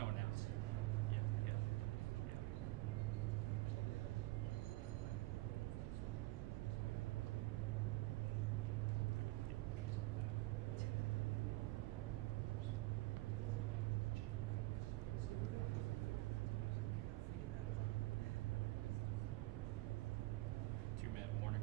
no announcement. Yeah. Two-minute warning.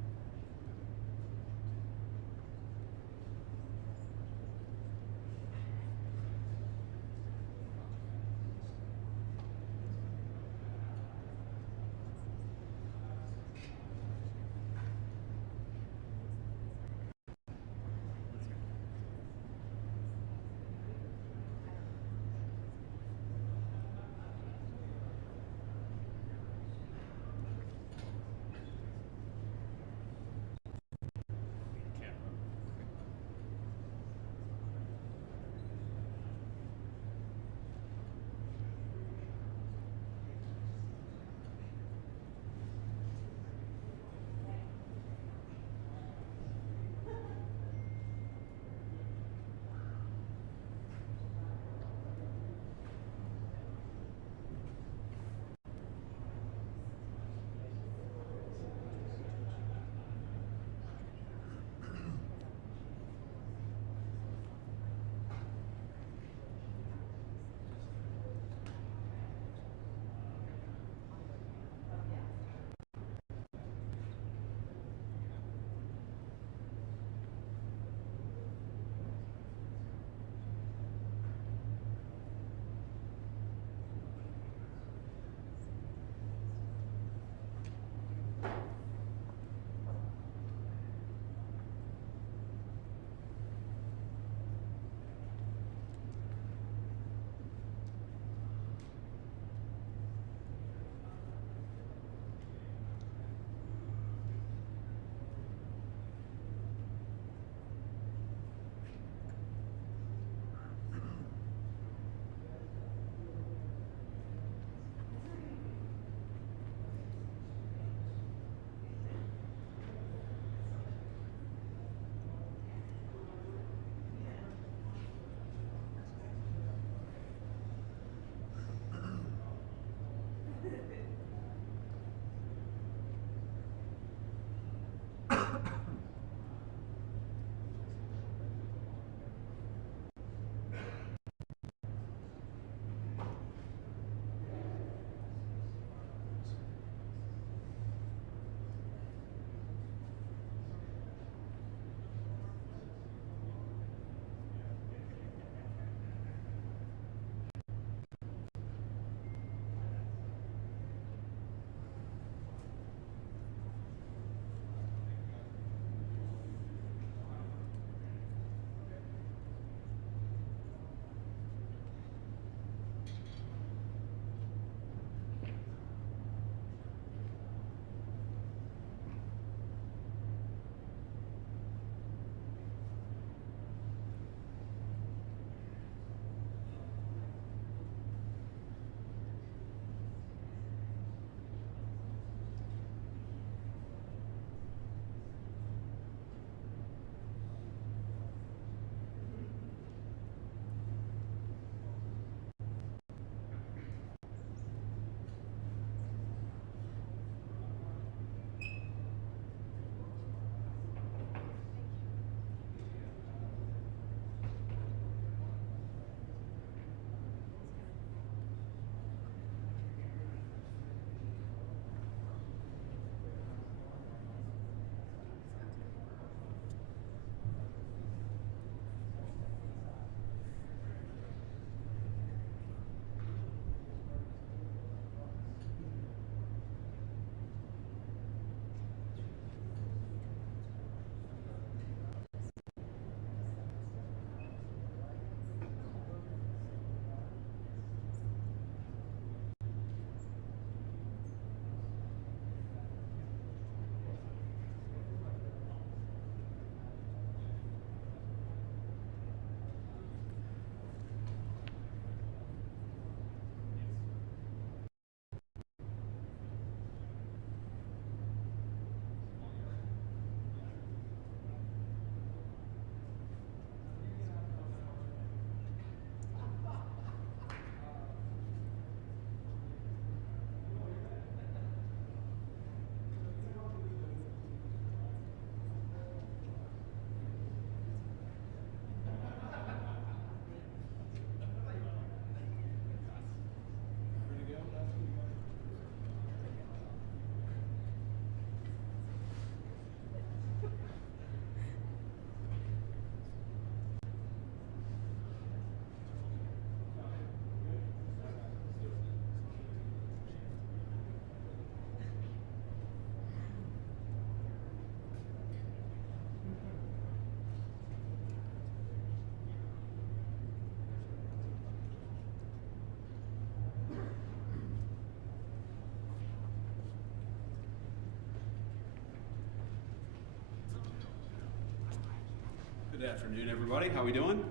Good afternoon, everybody. How are we doing?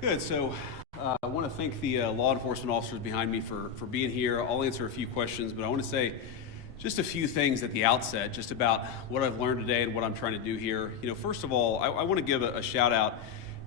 Good. So I want to thank the law enforcement officers behind me for being here. I'll answer a few questions, but I want to say just a few things at the outset, just about what I've learned today and what I'm trying to do here. First of all, I want to give a shout out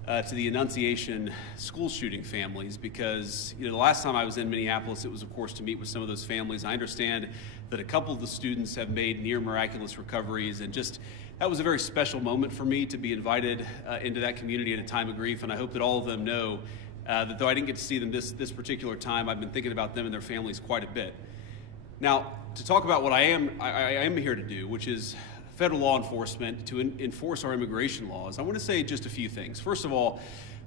to the Annunciation school shooting families, because the last time I was in Minneapolis, it was of course to meet with some of those families. I understand that a couple of the students have made near miraculous recoveries, and just that was a very special moment for me to be invited into that community at a time of grief. And I hope that all of them know that though I didn't get to see them this particular time, I've been thinking about them and their families quite a bit. Now, to talk about what I am here to do, which is federal law enforcement to enforce our immigration laws, I want to say just a few things. First of all,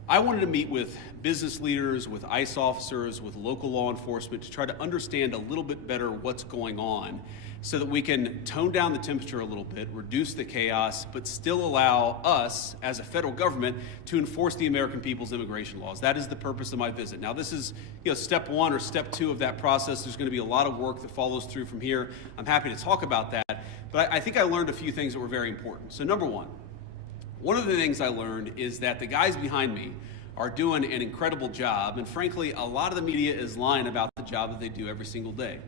I wanted to meet with business leaders, with ICE officers, with local law enforcement to try to understand a little bit better what's going on, so that we can tone down the temperature a little bit, reduce the chaos, but still allow us as a federal government to enforce the American people's immigration laws. That is the purpose of my visit. Now, this is step one or step two of that process. There's going to be a lot of work that follows through from here. I'm happy to talk about that, but I think I learned a few things that were very important. So number one of the things I learned is that the guys behind me are doing an incredible job, and frankly, a lot of the media is lying about the job that they do every single day.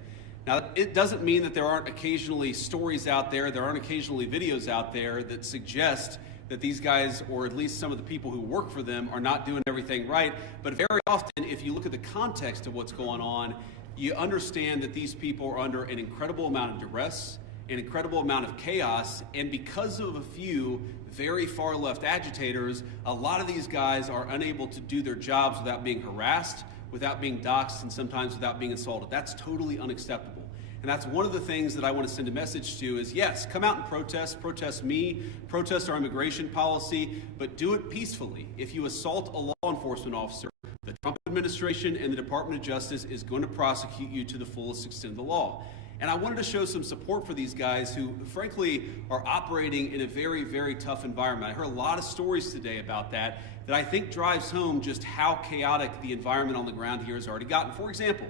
Now, it doesn't mean that there aren't occasionally stories out there, there aren't occasionally videos out there that suggest that these guys, or at least some of the people who work for them, are not doing everything right. But very often, if you look at the context of what's going on, you understand that these people are under an incredible amount of duress, an incredible amount of chaos, and because of a few very far left agitators, a lot of these guys are unable to do their jobs without being harassed, without being doxxed, and sometimes without being assaulted. That's totally unacceptable. And that's one of the things that I want to send a message to is, yes, come out and protest me, protest our immigration policy, but do it peacefully. If you assault a law enforcement officer, the Trump administration and the Department of Justice is going to prosecute you to the fullest extent of the law. And I wanted to show some support for these guys who, frankly, are operating in a very, very tough environment. I heard a lot of stories today about that I think drives home just how chaotic the environment on the ground here has already gotten. For example,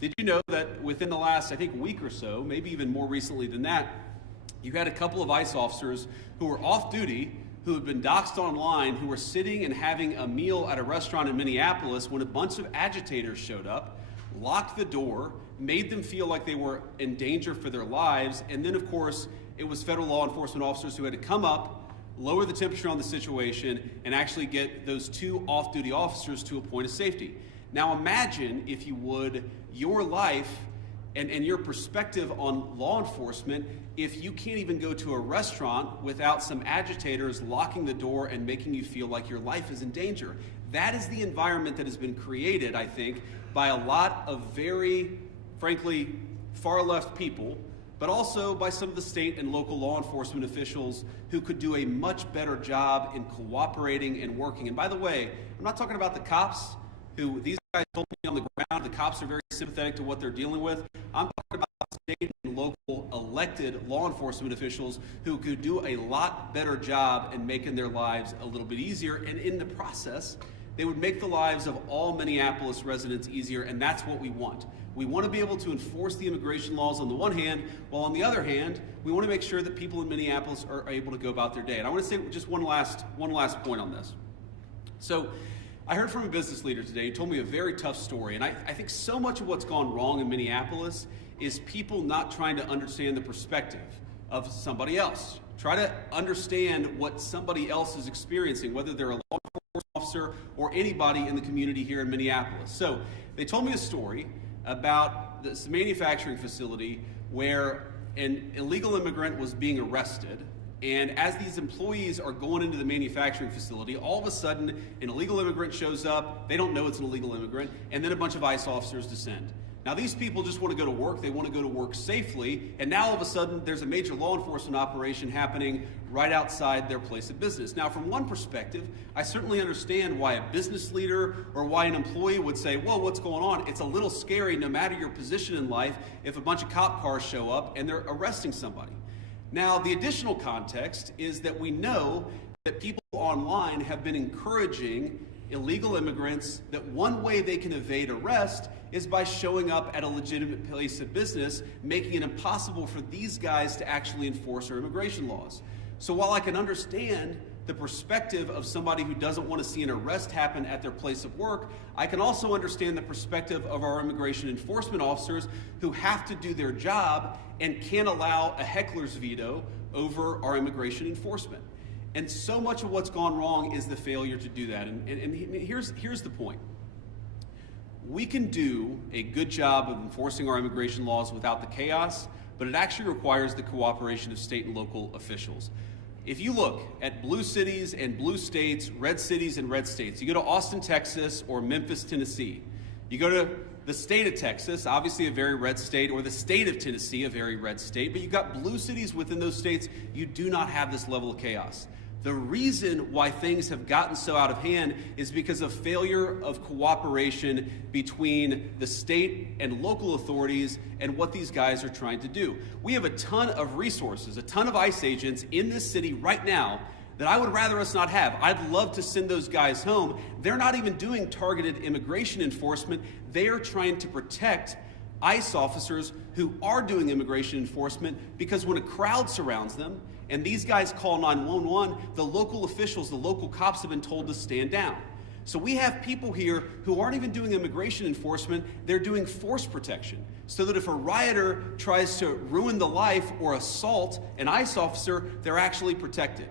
did you know that within the last, I think, week or so, maybe even more recently than that, you had a couple of ICE officers who were off duty, who had been doxxed online, who were sitting and having a meal at a restaurant in Minneapolis when a bunch of agitators showed up, locked the door, made them feel like they were in danger for their lives, and then, of course, it was federal law enforcement officers who had to come up, lower the temperature on the situation, and actually get those two off-duty officers to a point of safety. Now imagine, if you would, your life and your perspective on law enforcement if you can't even go to a restaurant without some agitators locking the door and making you feel like your life is in danger. That is the environment that has been created, I think, by a lot of very, frankly, far-left people, but also by some of the state and local law enforcement officials who could do a much better job in cooperating and working. And by the way, I'm not talking about the cops, who these guys told me on the ground, the cops are very sympathetic to what they're dealing with. I'm talking about state and local elected law enforcement officials who could do a lot better job in making their lives a little bit easier, and in the process, they would make the lives of all Minneapolis residents easier, and that's what we want. We want to be able to enforce the immigration laws on the one hand, while on the other hand, we want to make sure that people in Minneapolis are able to go about their day. And I want to say just one last point on this. So I heard from a business leader today who told me a very tough story, and I think so much of what's gone wrong in Minneapolis is people not trying to understand the perspective of somebody else. Try to understand what somebody else is experiencing, whether they're a law enforcement officer or anybody in the community here in Minneapolis. So they told me a story about this manufacturing facility where an illegal immigrant was being arrested, and as these employees are going into the manufacturing facility, all of a sudden an illegal immigrant shows up, they don't know it's an illegal immigrant, and then a bunch of ICE officers descend. Now these people just want to go to work, they want to go to work safely, and now all of a sudden there's a major law enforcement operation happening right outside their place of business. Now from one perspective, I certainly understand why a business leader or why an employee would say, whoa, what's going on? It's a little scary no matter your position in life if a bunch of cop cars show up and they're arresting somebody. Now the additional context is that we know that people online have been encouraging illegal immigrants that one way they can evade arrest is by showing up at a legitimate place of business, making it impossible for these guys to actually enforce our immigration laws. So while I can understand the perspective of somebody who doesn't want to see an arrest happen at their place of work, I can also understand the perspective of our immigration enforcement officers who have to do their job and can't allow a heckler's veto over our immigration enforcement. And so much of what's gone wrong is the failure to do that. And here's the point. We can do a good job of enforcing our immigration laws without the chaos, but it actually requires the cooperation of state and local officials. If you look at blue cities and blue states, red cities and red states, you go to Austin, Texas, or Memphis, Tennessee. You go to the state of Texas, obviously a very red state, or the state of Tennessee, a very red state, but you've got blue cities within those states, you do not have this level of chaos. The reason why things have gotten so out of hand is because of failure of cooperation between the state and local authorities and what these guys are trying to do. We have a ton of resources, a ton of ICE agents in this city right now that I would rather us not have. I'd love to send those guys home. They're not even doing targeted immigration enforcement. They are trying to protect ICE officers who are doing immigration enforcement, because when a crowd surrounds them and these guys call 911, the local officials, the local cops have been told to stand down. So we have people here who aren't even doing immigration enforcement, they're doing force protection. So that if a rioter tries to ruin the life or assault an ICE officer, they're actually protected.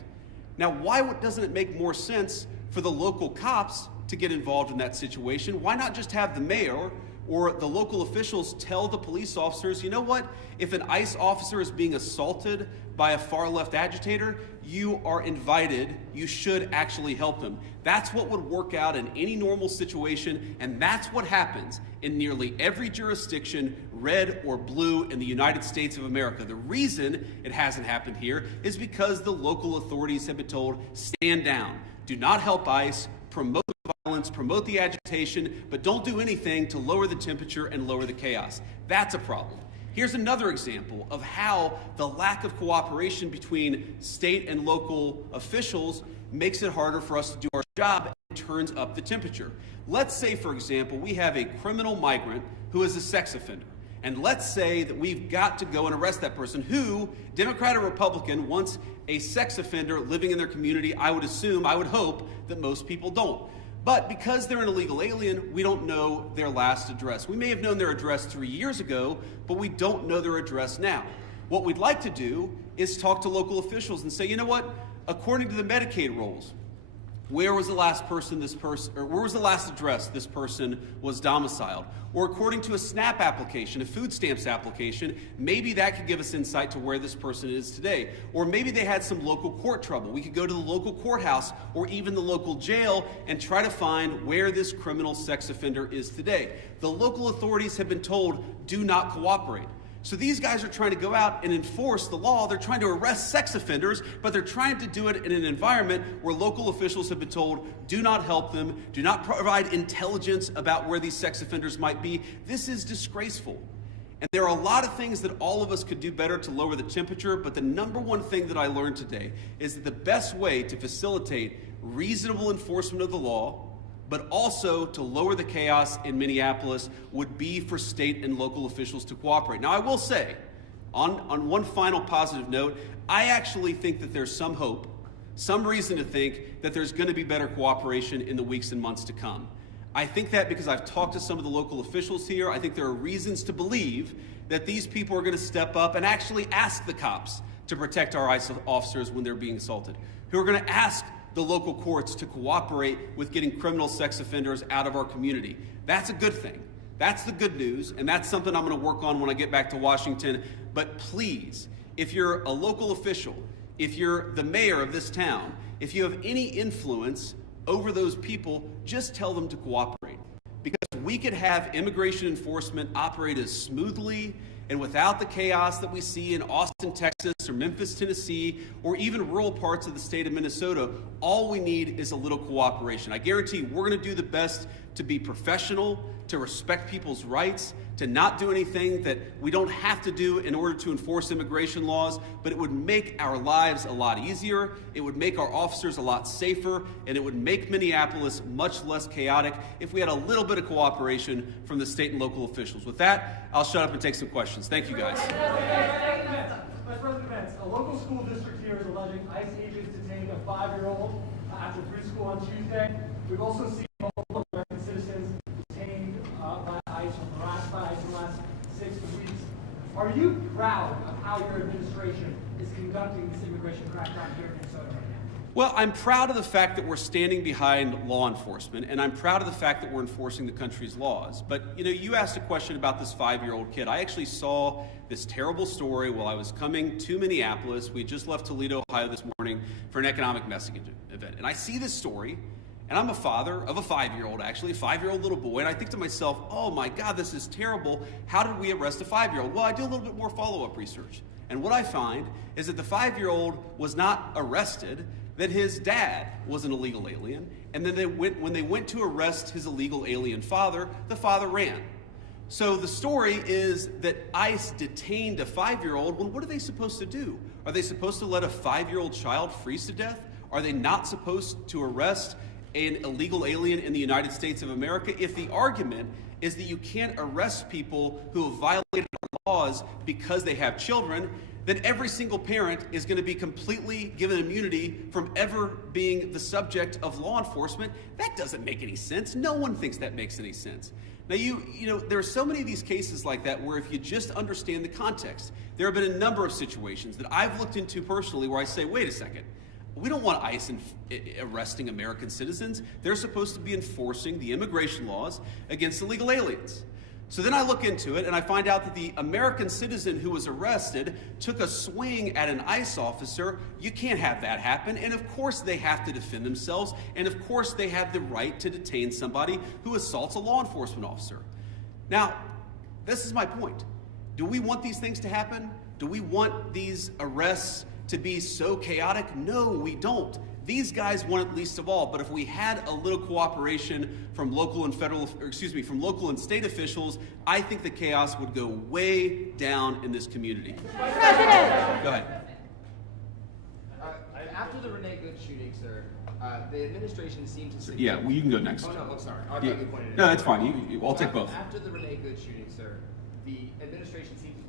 Now, why doesn't it make more sense for the local cops to get involved in that situation? Why not just have the mayor or the local officials tell the police officers, you know what, if an ICE officer is being assaulted by a far-left agitator, you are invited, you should actually help them. That's what would work out in any normal situation, and that's what happens in nearly every jurisdiction, red or blue, in the United States of America. The reason it hasn't happened here is because the local authorities have been told, stand down, do not help ICE, promote violence, promote the agitation, but don't do anything to lower the temperature and lower the chaos. That's a problem. Here's another example of how the lack of cooperation between state and local officials makes it harder for us to do our job and turns up the temperature. Let's say, for example, we have a criminal migrant who is a sex offender. And let's say that we've got to go and arrest that person who, Democrat or Republican, wants a sex offender living in their community. I would assume, I would hope that most people don't. But because they're an illegal alien, we don't know their last address. We may have known their address 3 years ago, but we don't know their address now. What we'd like to do is talk to local officials and say, you know what, according to the Medicaid rules, where was the last address this person was domiciled? Or according to a SNAP application, a food stamps application, maybe that could give us insight to where this person is today. Or maybe they had some local court trouble. We could go to the local courthouse or even the local jail and try to find where this criminal sex offender is today. The local authorities have been told, do not cooperate. So these guys are trying to go out and enforce the law. They're trying to arrest sex offenders, but they're trying to do it in an environment where local officials have been told, do not help them, do not provide intelligence about where these sex offenders might be. This is disgraceful. And there are a lot of things that all of us could do better to lower the temperature, but the number one thing that I learned today is that the best way to facilitate reasonable enforcement of the law, but also to lower the chaos in Minneapolis, would be for state and local officials to cooperate. Now, I will say, on one final positive note, I actually think that there's some hope, some reason to think that there's going to be better cooperation in the weeks and months to come. I think that because I've talked to some of the local officials here, I think there are reasons to believe that these people are going to step up and actually ask the cops to protect our ICE officers when they're being assaulted, who are going to ask the local courts to cooperate with getting criminal sex offenders out of our community. That's a good thing. That's the good news, and that's something I'm going to work on when I get back to Washington. But please, if you're a local official, if you're the mayor of this town, if you have any influence over those people, just tell them to cooperate. Because we could have immigration enforcement operate as smoothly and without the chaos that we see in Austin, Texas, or Memphis, Tennessee, or even rural parts of the state of Minnesota. All we need is a little cooperation. I guarantee we're going to do the best to be professional, to respect people's rights, to not do anything that we don't have to do in order to enforce immigration laws, but it would make our lives a lot easier, it would make our officers a lot safer, and it would make Minneapolis much less chaotic if we had a little bit of cooperation from the state and local officials. With that, I'll shut up and take some questions. Thank you, guys. Vice President Vance, a local school district here is alleging ICE agents detained a 5-year-old after preschool on Tuesday. We've also seen multiple American citizens detained by ICE or harassed by ICE in the last 6 weeks. Are you proud of how your administration is conducting this immigration crackdown here in Minnesota right now? Well, I'm proud of the fact that we're standing behind law enforcement, and I'm proud of the fact that we're enforcing the country's laws. But, you asked a question about this 5-year-old kid. I actually saw this terrible story while I was coming to Minneapolis. We just left Toledo, Ohio this morning for an economic messaging event. And I see this story, and I'm a father of a 5-year-old, actually, a 5-year-old little boy, and I think to myself, oh my God, this is terrible. How did we arrest a 5-year-old? Well, I do a little bit more follow-up research. And what I find is that the 5-year-old was not arrested, that his dad was an illegal alien, and then when they went to arrest his illegal alien father, the father ran. So the story is that ICE detained a 5-year-old. Well, what are they supposed to do? Are they supposed to let a 5-year-old child freeze to death? Are they not supposed to arrest an illegal alien in the United States of America? If the argument is that you can't arrest people who have violated our laws because they have children, then every single parent is going to be completely given immunity from ever being the subject of law enforcement. That doesn't make any sense. No one thinks that makes any sense. Now, there are so many of these cases like that where if you just understand the context, there have been a number of situations that I've looked into personally where I say, wait a second, we don't want ICE arresting American citizens. They're supposed to be enforcing the immigration laws against illegal aliens. So then I look into it and I find out that the American citizen who was arrested took a swing at an ICE officer. You can't have that happen. And of course they have to defend themselves. And of course they have the right to detain somebody who assaults a law enforcement officer. Now, this is my point. Do we want these things to happen? Do we want these arrests to be so chaotic? No, we don't. These guys want it least of all, but if we had a little cooperation from local and state officials, I think the chaos would go way down in this community. President! Go ahead. After the Renee Good shooting, sir, the administration seemed to suggest... Yeah, well, you can go next. Oh, no, I'm sorry. I thought you pointed it out. No, that's fine. I'll take both. After the Renee Good shooting, sir, the administration seemed to...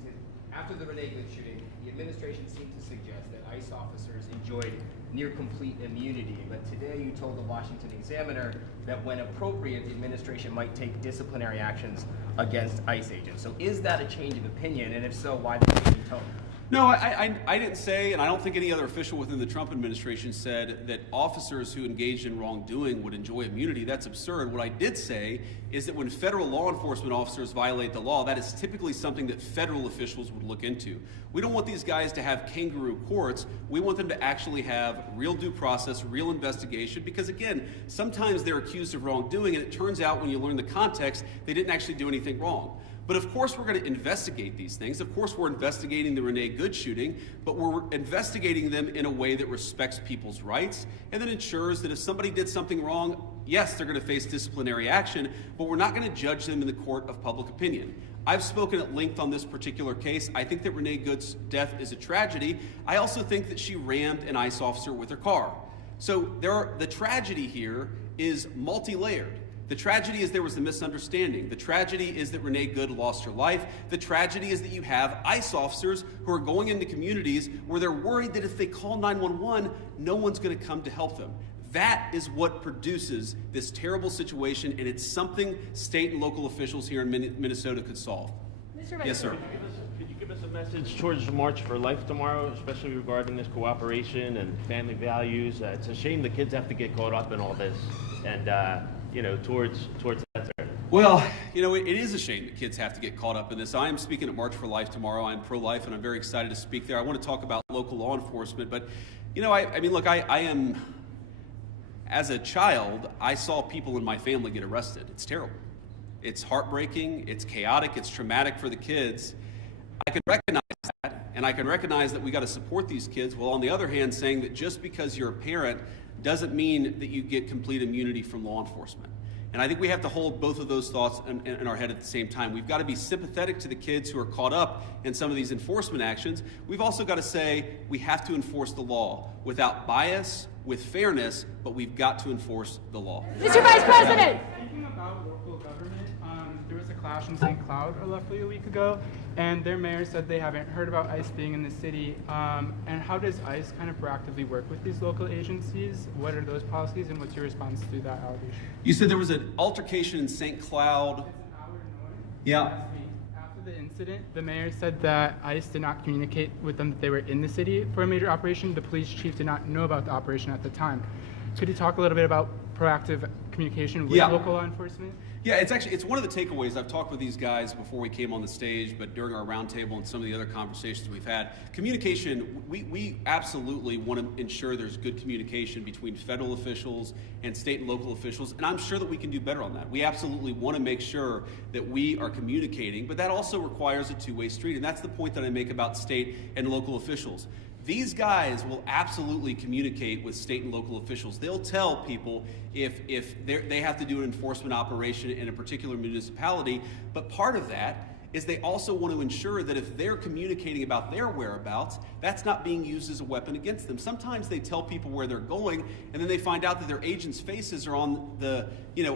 After the Renee Good shooting, the administration seemed to suggest that ICE officers enjoyed near complete immunity, but today you told the Washington Examiner that when appropriate, the administration might take disciplinary actions against ICE agents. So is that a change of opinion, and if so, why the change in tone? No, I didn't say, and I don't think any other official within the Trump administration said that officers who engaged in wrongdoing would enjoy immunity. That's absurd. What I did say is that when federal law enforcement officers violate the law, that is typically something that federal officials would look into. We don't want these guys to have kangaroo courts. We want them to actually have real due process, real investigation, because again, sometimes they're accused of wrongdoing, and it turns out when you learn the context, they didn't actually do anything wrong. But of course we're going to investigate these things. Of course we're investigating the Renee Good shooting, but we're investigating them in a way that respects people's rights and that ensures that if somebody did something wrong, yes, they're going to face disciplinary action, but we're not going to judge them in the court of public opinion. I've spoken at length on this particular case. I think that Renee Good's death is a tragedy. I also think that she rammed an ICE officer with her car. So the tragedy here is multi-layered. The tragedy is there was a misunderstanding. The tragedy is that Renee Good lost her life. The tragedy is that you have ICE officers who are going into communities where they're worried that if they call 911, no one's going to come to help them. That is what produces this terrible situation, and it's something state and local officials here in Minnesota could solve. Yes, sir. Could you give us a message towards the March for Life tomorrow, especially regarding this cooperation and family values? It's a shame the kids have to get caught up in all this, and towards that. Well, it is a shame that kids have to get caught up in this. I am speaking at March for Life tomorrow. I'm pro-life, and I'm very excited to speak there. I want to talk about local law enforcement, but I am. As a child, I saw people in my family get arrested. It's terrible. It's heartbreaking, it's chaotic, it's traumatic for the kids. I can recognize that, and I can recognize that we got to support these kids, while on the other hand saying that just because you're a parent doesn't mean that you get complete immunity from law enforcement. And I think we have to hold both of those thoughts in our head at the same time. We've got to be sympathetic to the kids who are caught up in some of these enforcement actions. We've also got to say we have to enforce the law without bias, with fairness, but we've got to enforce the law. Mr. Vice President! Thinking about local government, there was a class Ash and St. Cloud roughly a week ago, and their mayor said they haven't heard about ICE being in the city. And how does ICE kind of proactively work with these local agencies? What are those policies, and what's your response to that allegation? You said there was an altercation in St. Cloud. It's an hour north. Yeah. Last week. After the incident, the mayor said that ICE did not communicate with them that they were in the city for a major operation. The police chief did not know about the operation at the time. Could you talk a little bit about proactive communication with local law enforcement? Yeah, it's one of the takeaways. I've talked with these guys before we came on the stage, but during our roundtable and some of the other conversations we've had. Communication, we absolutely want to ensure there's good communication between federal officials and state and local officials, and I'm sure that we can do better on that. We absolutely want to make sure that we are communicating, but that also requires a two-way street, and that's the point that I make about state and local officials. These guys will absolutely communicate with state and local officials. They'll tell people if they have to do an enforcement operation in a particular municipality, but part of that is they also want to ensure that if they're communicating about their whereabouts, that's not being used as a weapon against them. Sometimes they tell people where they're going, and then they find out that their agents' faces are on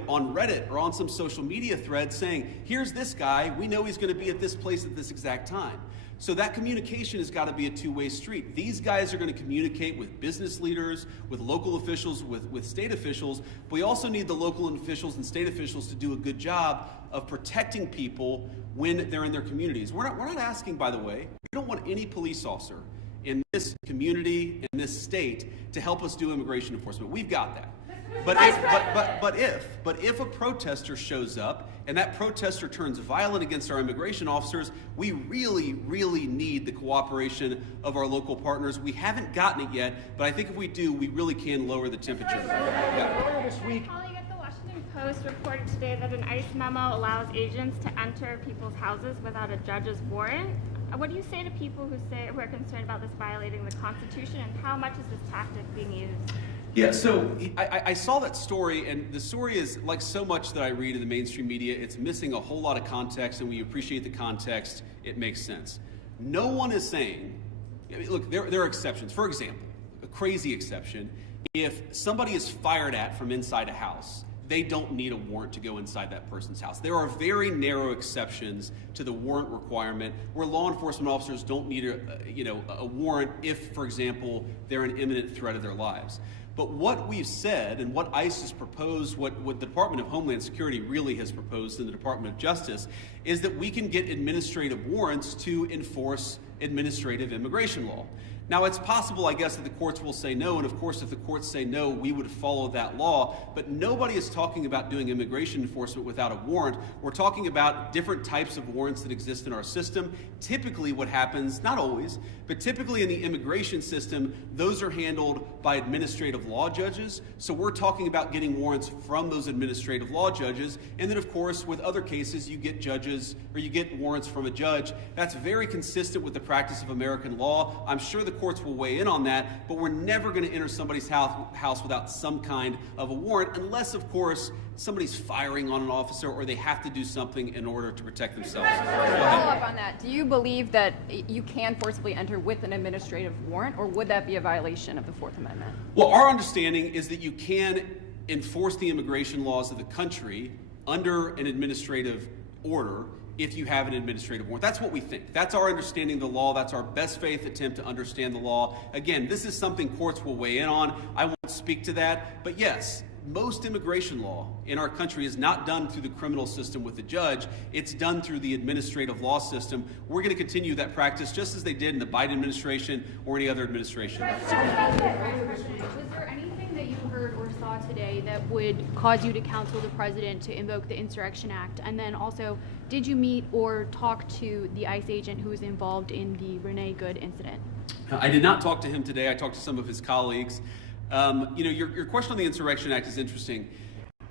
on Reddit or on some social media thread saying, here's this guy, we know he's going to be at this place at this exact time. So that communication has got to be a two-way street. These guys are going to communicate with business leaders, with local officials, with state officials, but we also need the local officials and state officials to do a good job of protecting people when they're in their communities. We're not asking, by the way, we don't want any police officer in this community, in this state, to help us do immigration enforcement. We've got that. But if a protester shows up and that protester turns violent against our immigration officers, we really, really need the cooperation of our local partners. We haven't gotten it yet, but I think if we do, we really can lower the temperature. Yeah. This week, colleague at the Washington Post reported today that an ICE memo allows agents to enter people's houses without a judge's warrant. What do you say to people who are concerned about this violating the Constitution, and how much is this tactic being used? Yeah, so I saw that story, and the story is like so much that I read in the mainstream media, it's missing a whole lot of context, and when you appreciate the context, it makes sense. No one is saying, look, there are exceptions. For example, a crazy exception, if somebody is fired at from inside a house, they don't need a warrant to go inside that person's house. There are very narrow exceptions to the warrant requirement where law enforcement officers don't need a warrant if, for example, they're an imminent threat of their lives. But what we've said and what ICE has proposed, what the Department of Homeland Security really has proposed in the Department of Justice, is that we can get administrative warrants to enforce administrative immigration law. Now, it's possible, I guess, that the courts will say no, and of course, if the courts say no, we would follow that law, but nobody is talking about doing immigration enforcement without a warrant. We're talking about different types of warrants that exist in our system. Typically what happens, not always, but typically in the immigration system, those are handled by administrative law judges. So we're talking about getting warrants from those administrative law judges, and then of course, with other cases, you get judges, or you get warrants from a judge. That's very consistent with the practice of American law. I'm sure the courts will weigh in on that, but we're never going to enter somebody's house without some kind of a warrant, unless, of course, somebody's firing on an officer or they have to do something in order to protect themselves. Follow up on that. Do you believe that you can forcibly enter with an administrative warrant, or would that be a violation of the Fourth Amendment? Well, our understanding is that you can enforce the immigration laws of the country under an administrative order if you have an administrative warrant. That's what we think. That's our understanding of the law. That's our best faith attempt to understand the law. Again, this is something courts will weigh in on. I won't speak to that, but yes, most immigration law in our country is not done through the criminal system with the judge. It's done through the administrative law system. We're going to continue that practice just as they did in the Biden administration or any other administration. Was there anything that you heard or saw today that would cause you to counsel the president to invoke the Insurrection Act? And then also, did you meet or talk to the ICE agent who was involved in the Renee Good incident? I did not talk to him today. I talked to some of his colleagues. Your question on the Insurrection Act is interesting.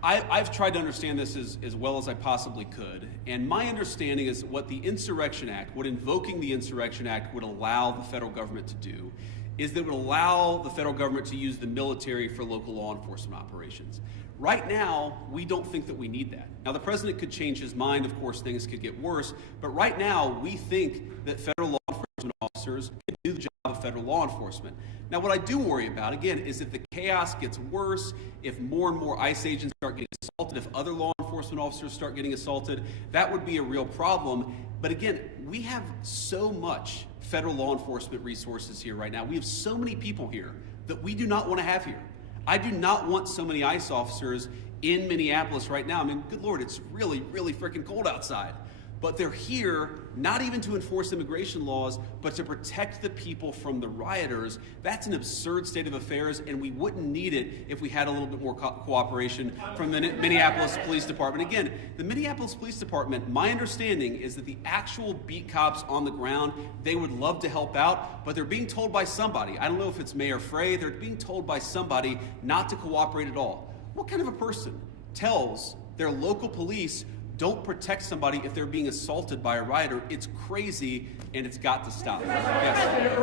I've tried to understand this as well as I possibly could, and my understanding is what the Insurrection Act, what invoking the Insurrection Act would allow the federal government to do, is that it would allow the federal government to use the military for local law enforcement operations. Right now, we don't think that we need that. Now, the president could change his mind. Of course, things could get worse, but right now, we think that federal law enforcement officers can do the job of federal law enforcement. Now, what I do worry about, again, is if the chaos gets worse, if more and more ICE agents start getting assaulted, if other law enforcement officers start getting assaulted, that would be a real problem. But again, we have so much federal law enforcement resources here right now. We have so many people here that we do not want to have here. I do not want so many ICE officers in Minneapolis right now. I mean, good Lord, it's really, really freaking cold outside. But they're here not even to enforce immigration laws, but to protect the people from the rioters. That's an absurd state of affairs, and we wouldn't need it if we had a little bit more cooperation from the Minneapolis Police Department. Again, the Minneapolis Police Department, my understanding is that the actual beat cops on the ground, they would love to help out, but they're being told by somebody, I don't know if it's Mayor Frey, they're being told by somebody not to cooperate at all. What kind of a person tells their local police don't protect somebody if they're being assaulted by a rioter? It's crazy, and it's got to stop. Yes.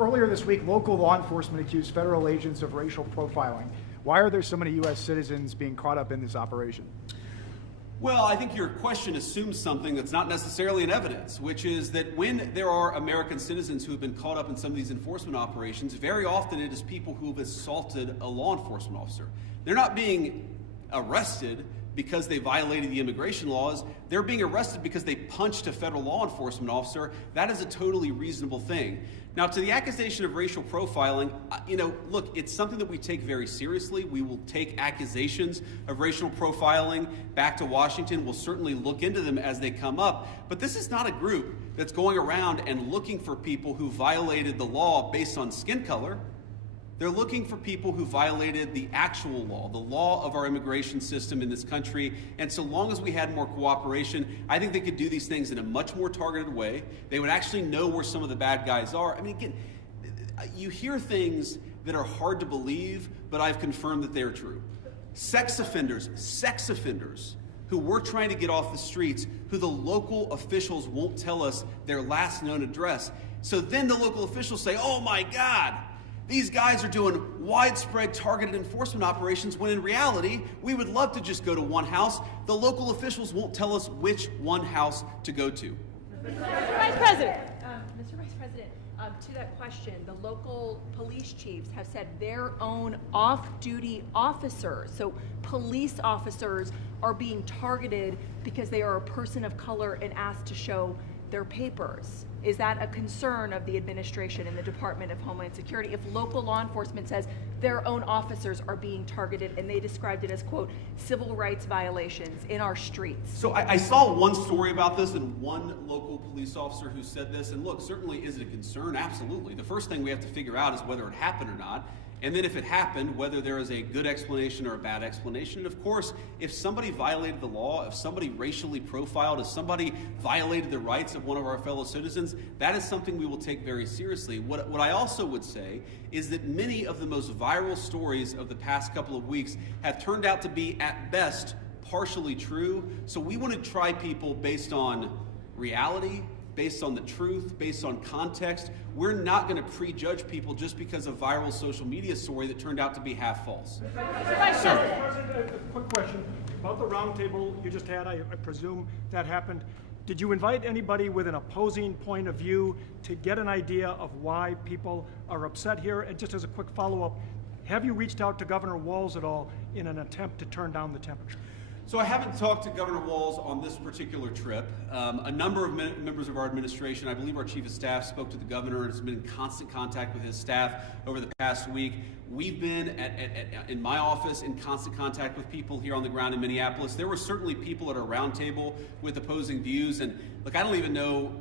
Earlier this week, local law enforcement accused federal agents of racial profiling. Why are there so many U.S. citizens being caught up in this operation? Well, I think your question assumes something that's not necessarily in evidence, which is that when there are American citizens who have been caught up in some of these enforcement operations, very often it is people who have assaulted a law enforcement officer. They're not being arrested because they violated the immigration laws. They're being arrested because they punched a federal law enforcement officer. That is a totally reasonable thing. Now, to the accusation of racial profiling, look, it's something that we take very seriously. We will take accusations of racial profiling back to Washington. We'll certainly look into them as they come up. But this is not a group that's going around and looking for people who violated the law based on skin color. They're looking for people who violated the actual law, the law of our immigration system in this country. And so long as we had more cooperation, I think they could do these things in a much more targeted way. They would actually know where some of the bad guys are. I mean, again, you hear things that are hard to believe, but I've confirmed that they're true. Sex offenders who we're trying to get off the streets, who the local officials won't tell us their last known address. So then the local officials say, oh my God, these guys are doing widespread targeted enforcement operations, when in reality, we would love to just go to one house. The local officials won't tell us which one house to go to. Mr. Vice President, to that question, the local police chiefs have said their own off-duty officers, so police officers, are being targeted because they are a person of color and asked to show their papers. Is that a concern of the administration and the Department of Homeland Security if local law enforcement says their own officers are being targeted, and they described it as, quote, civil rights violations in our streets? So I saw one story about this and one local police officer who said this, and look, certainly is it a concern? Absolutely. The first thing we have to figure out is whether it happened or not. And then if it happened, whether there is a good explanation or a bad explanation. And of course, if somebody violated the law, if somebody racially profiled, if somebody violated the rights of one of our fellow citizens, that is something we will take very seriously. What I also would say is that many of the most viral stories of the past couple of weeks have turned out to be, at best, partially true. So we want to try people based on reality, based on the truth, based on context. We're not going to prejudge people just because of a viral social media story that turned out to be half false. President, a quick question about the roundtable you just had. I presume that happened. Did you invite anybody with an opposing point of view to get an idea of why people are upset here? And just as a quick follow-up, have you reached out to Governor Walz at all in an attempt to turn down the temperature? So I haven't talked to Governor Walz on this particular trip. A number of members of our administration, I believe our chief of staff, spoke to the governor and has been in constant contact with his staff over the past week. We've been in my office in constant contact with people here on the ground in Minneapolis. There were certainly people at our roundtable with opposing views, and look, I don't even know,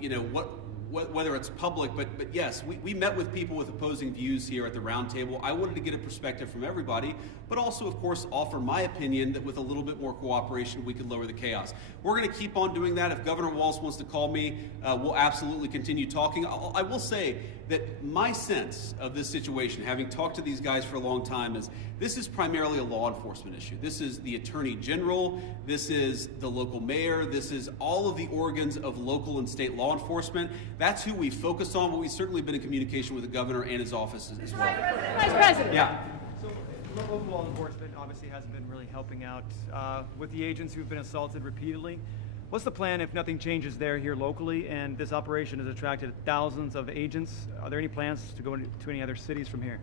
whether it's public, but yes, we met with people with opposing views here at the roundtable. I wanted to get a perspective from everybody, but also, of course, offer my opinion that with a little bit more cooperation, we could lower the chaos. We're going to keep on doing that. If Governor Walz wants to call me, we'll absolutely continue talking. I will say that my sense of this situation, having talked to these guys for a long time, is this is primarily a law enforcement issue. This is the Attorney General, this is the local mayor, this is all of the organs of local and state law enforcement. That's who we focus on, but we've certainly been in communication with the governor and his office as well. Vice President. Yeah. So local law enforcement obviously hasn't been really helping out with the agents who've been assaulted repeatedly. What's the plan if nothing changes there here locally and this operation has attracted thousands of agents? Are there any plans to go to any other cities from here?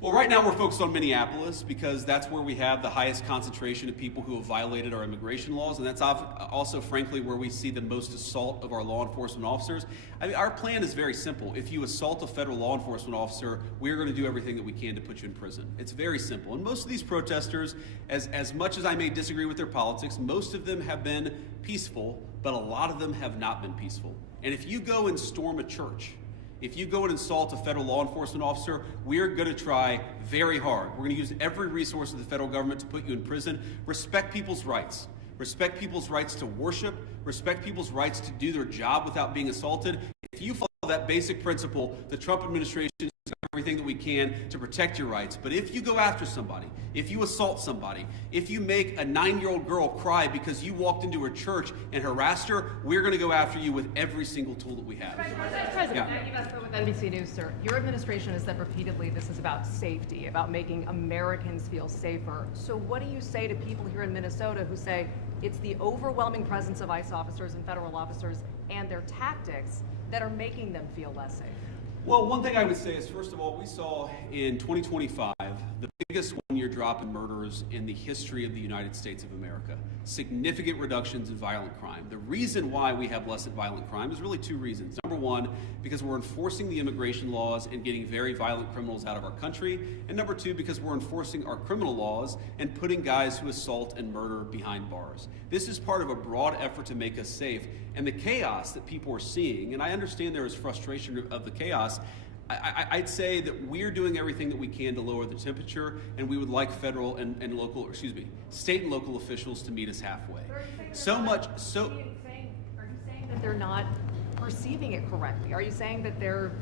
Well, right now we're focused on Minneapolis because that's where we have the highest concentration of people who have violated our immigration laws, and that's also, frankly, where we see the most assault of our law enforcement officers. I mean, our plan is very simple. If you assault a federal law enforcement officer, we're going to do everything that we can to put you in prison. It's very simple. And most of these protesters, as much as I may disagree with their politics, most of them have been peaceful, but a lot of them have not been peaceful. And if you go and storm a church, if you go and insult a federal law enforcement officer, we're going to try very hard. We're going to use every resource of the federal government to put you in prison. Respect people's rights. Respect people's rights to worship. Respect people's rights to do their job without being assaulted. If you follow that basic principle, the Trump administration is doing everything that we can to protect your rights. But if you go after somebody, if you assault somebody, if you make a 9-year-old girl cry because you walked into her church and harassed her, we're going to go after you with every single tool that we have. President, with NBC News, sir. Your administration has said repeatedly this is about safety, about making Americans feel safer. So what do you say to people here in Minnesota who say it's the overwhelming presence of ICE officers and federal officers and their tactics that are making them feel less safe? Well, one thing I would say is, first of all, we saw in 2025 the biggest one-year drop in murders in the history of the United States of America. Significant reductions in violent crime. The reason why we have less violent crime is really two reasons. Number one, because we're enforcing the immigration laws and getting very violent criminals out of our country. And number two, because we're enforcing our criminal laws and putting guys who assault and murder behind bars. This is part of a broad effort to make us safe. And the chaos that people are seeing, and I understand there is frustration of the chaos, I'd say that we're doing everything that we can to lower the temperature, and we would like federal and state and local officials to meet us halfway. Are you saying that they're not perceiving it correctly? Are you saying that they're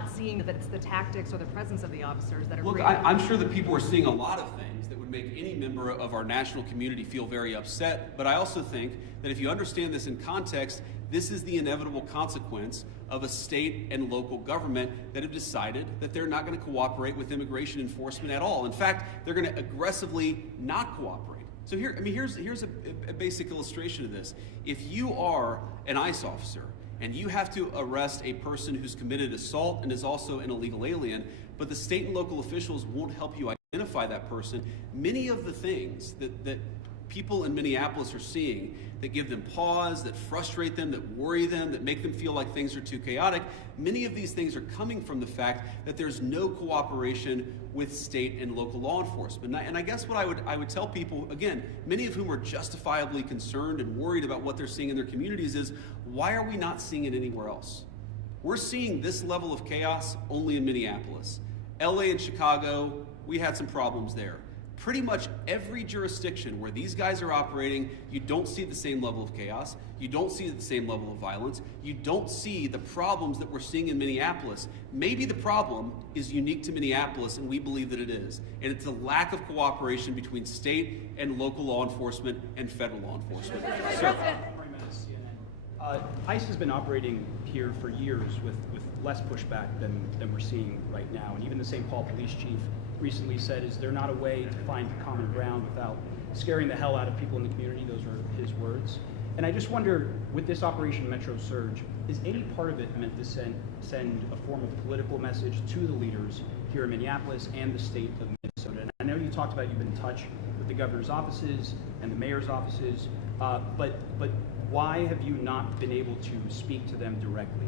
not seeing that it's the tactics or the presence of the officers that are Look, I'm sure that people are seeing a lot of things that would make any member of our national community feel very upset, but I also think that if you understand this in context, this is the inevitable consequence of a state and local government that have decided that they're not going to cooperate with immigration enforcement at all. In fact, they're going to aggressively not cooperate. So here's a basic illustration of this. If you are an ICE officer and you have to arrest a person who's committed assault and is also an illegal alien, but the state and local officials won't help you identify that person, many of the things that people in Minneapolis are seeing that give them pause, that frustrate them, that worry them, that make them feel like things are too chaotic, many of these things are coming from the fact that there's no cooperation with state and local law enforcement. And I guess what I would tell people, again, many of whom are justifiably concerned and worried about what they're seeing in their communities, is why are we not seeing it anywhere else? We're seeing this level of chaos only in Minneapolis. LA and Chicago, we had some problems there. Pretty much every jurisdiction where these guys are operating, you don't see the same level of chaos, you don't see the same level of violence, you don't see the problems that we're seeing in Minneapolis. Maybe the problem is unique to Minneapolis, and we believe that it is. And it's a lack of cooperation between state and local law enforcement and federal law enforcement. Sir. ICE has been operating here for years with less pushback than we're seeing right now. And even the St. Paul police chief recently said, is there not a way to find common ground without scaring the hell out of people in the community? Those are his words. And I just wonder, with this Operation Metro Surge, is any part of it meant to send a form of political message to the leaders here in Minneapolis and the state of Minnesota? And I know you talked about you've been in touch with the governor's offices and the mayor's offices, but why have you not been able to speak to them directly?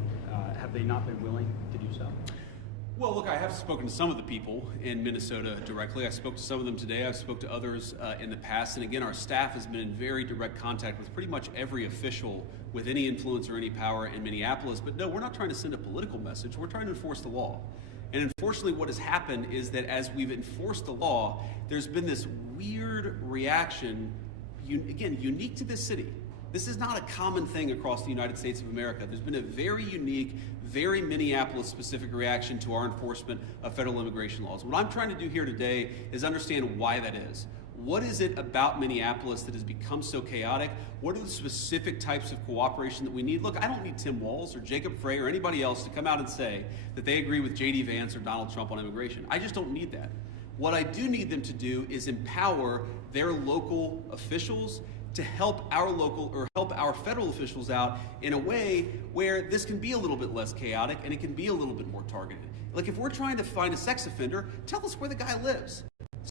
Have they not been willing to do so? Well, look, I have spoken to some of the people in Minnesota directly. I spoke to some of them today. I've spoke to others in the past. And again, our staff has been in very direct contact with pretty much every official with any influence or any power in Minneapolis. But no, we're not trying to send a political message. We're trying to enforce the law. And unfortunately, what has happened is that as we've enforced the law, there's been this weird reaction, again, unique to this city. This is not a common thing across the United States of America. There's been a very unique, very Minneapolis-specific reaction to our enforcement of federal immigration laws. What I'm trying to do here today is understand why that is. What is it about Minneapolis that has become so chaotic? What are the specific types of cooperation that we need? Look, I don't need Tim Walz or Jacob Frey or anybody else to come out and say that they agree with JD Vance or Donald Trump on immigration. I just don't need that. What I do need them to do is empower their local officials, to help our local or help our federal officials out in a way where this can be a little bit less chaotic and it can be a little bit more targeted. Like if we're trying to find a sex offender, tell us where the guy lives.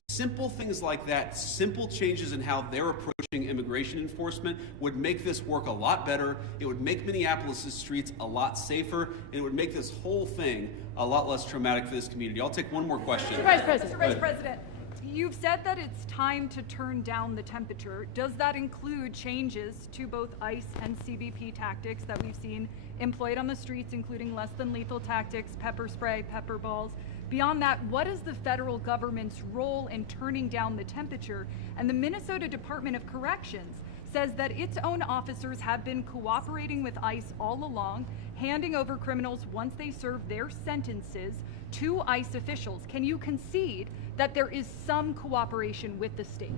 Simple things like that, simple changes in how they're approaching immigration enforcement would make this work a lot better. It would make Minneapolis' streets a lot safer, and it would make this whole thing a lot less traumatic for this community. I'll take one more question. Mr. Vice President, you've said that it's time to turn down the temperature. Does that include changes to both ICE and CBP tactics that we've seen employed on the streets, including less than lethal tactics, pepper spray, pepper balls? Beyond that, what is the federal government's role in turning down the temperature? And the Minnesota Department of Corrections says that its own officers have been cooperating with ICE all along, handing over criminals once they serve their sentences to ICE officials. Can you concede that there is some cooperation with the state?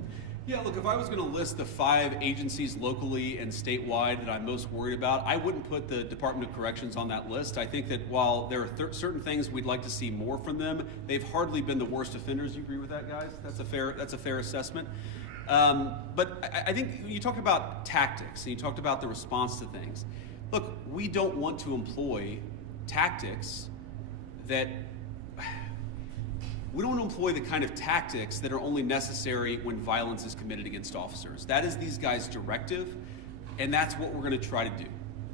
Yeah, look, if I was going to list the 5 agencies locally and statewide that I'm most worried about, I wouldn't put the Department of Corrections on that list. I think that while there are certain things we'd like to see more from them, they've hardly been the worst offenders. You agree with that, guys? That's a fair assessment. But I think you talked about tactics and you talked about the response to things. Look, we don't want to employ tactics that we don't employ the kind of tactics that are only necessary when violence is committed against officers. That is these guys' directive, and that's what we're going to try to do.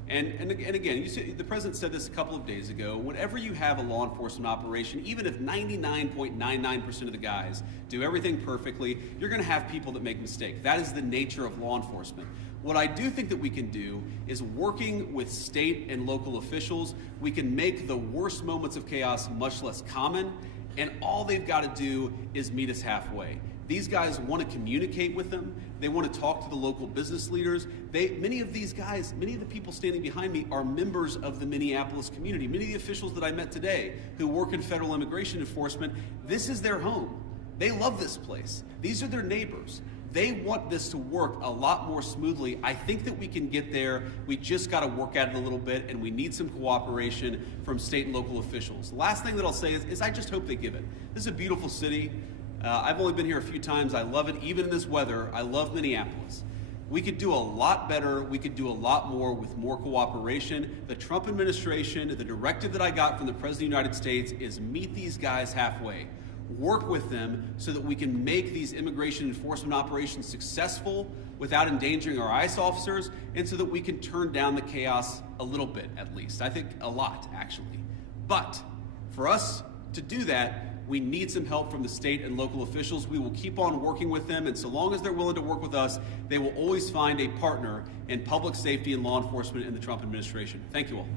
And again, the president said this a couple of days ago, whenever you have a law enforcement operation, even if 99.99% of the guys do everything perfectly, you're going to have people that make mistakes. That is the nature of law enforcement. What I do think that we can do is working with state and local officials, we can make the worst moments of chaos much less common, and all they've got to do is meet us halfway. These guys want to communicate with them. They want to talk to the local business leaders. Many of these guys, many of the people standing behind me are members of the Minneapolis community. Many of the officials that I met today who work in federal immigration enforcement, this is their home. They love this place. These are their neighbors. They want this to work a lot more smoothly. I think that we can get there. We just got to work at it a little bit, and we need some cooperation from state and local officials. The last thing that I'll say is I just hope they give it. This is a beautiful city. I've only been here a few times. I love it, even in this weather. I love Minneapolis. We could do a lot better. We could do a lot more with more cooperation. The Trump administration, the directive that I got from the President of the United States is meet these guys halfway. Work with them so that we can make these immigration enforcement operations successful without endangering our ICE officers, and so that we can turn down the chaos a little bit, at least. I think a lot, actually. But for us to do that, we need some help from the state and local officials. We will keep on working with them, and so long as they're willing to work with us, they will always find a partner in public safety and law enforcement in the Trump administration. Thank you all.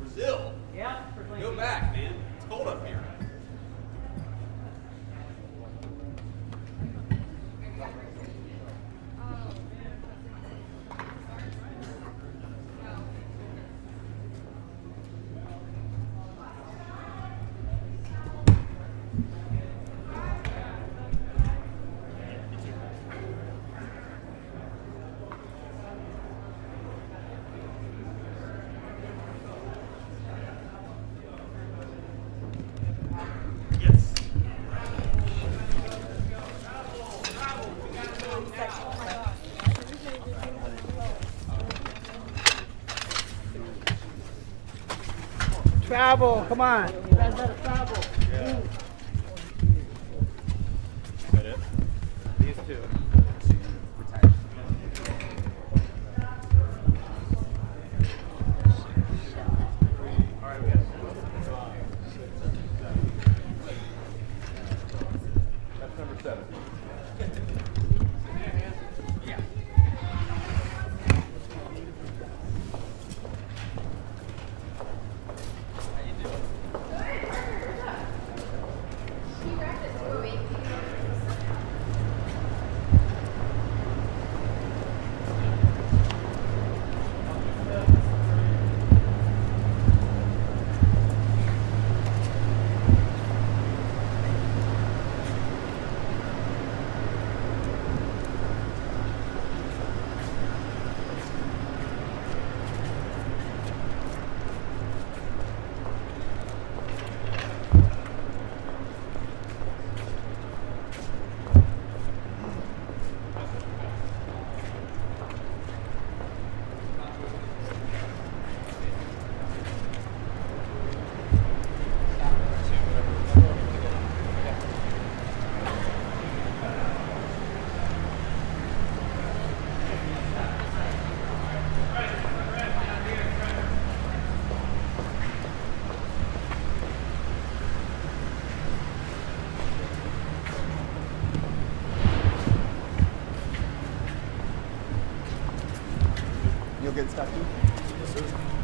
Brazil? Yeah. Go back, man. It's cold up here. Travel, come on. You guys gotta travel. Yeah. Is that it? These two. All right, we got 5, 6, 7. That's number 7. Yeah. you'll get stuck in? Yes, sir.